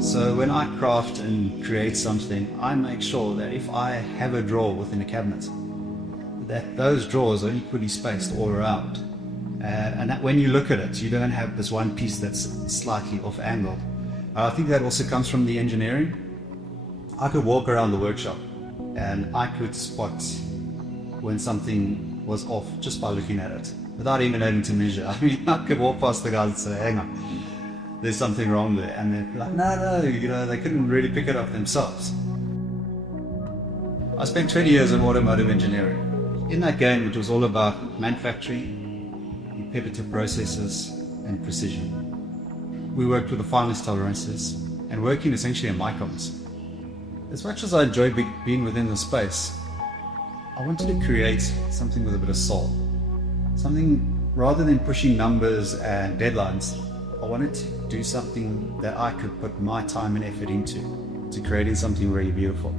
So when I craft and create something, I make sure that if I have a drawer within a cabinet, that those drawers are equally spaced all around. And that when you look at it, you don't have this one piece that's slightly off angle. I think that also comes from the engineering. I could walk around the workshop and I could spot when something was off just by looking at it, without even having to measure. I mean, I could walk past the guys and say, hang on, there's something wrong there. And they're like, no, they couldn't really pick it up themselves. I spent 20 years in automotive engineering. In that game, it was all about manufacturing, repetitive processes, and precision. We worked with the finest tolerances and working essentially in microns. As much as I enjoy being within the space, I wanted to create something with a bit of soul. Something, rather than pushing numbers and deadlines, I wanted to do something that I could put my time and effort into, to creating something really beautiful.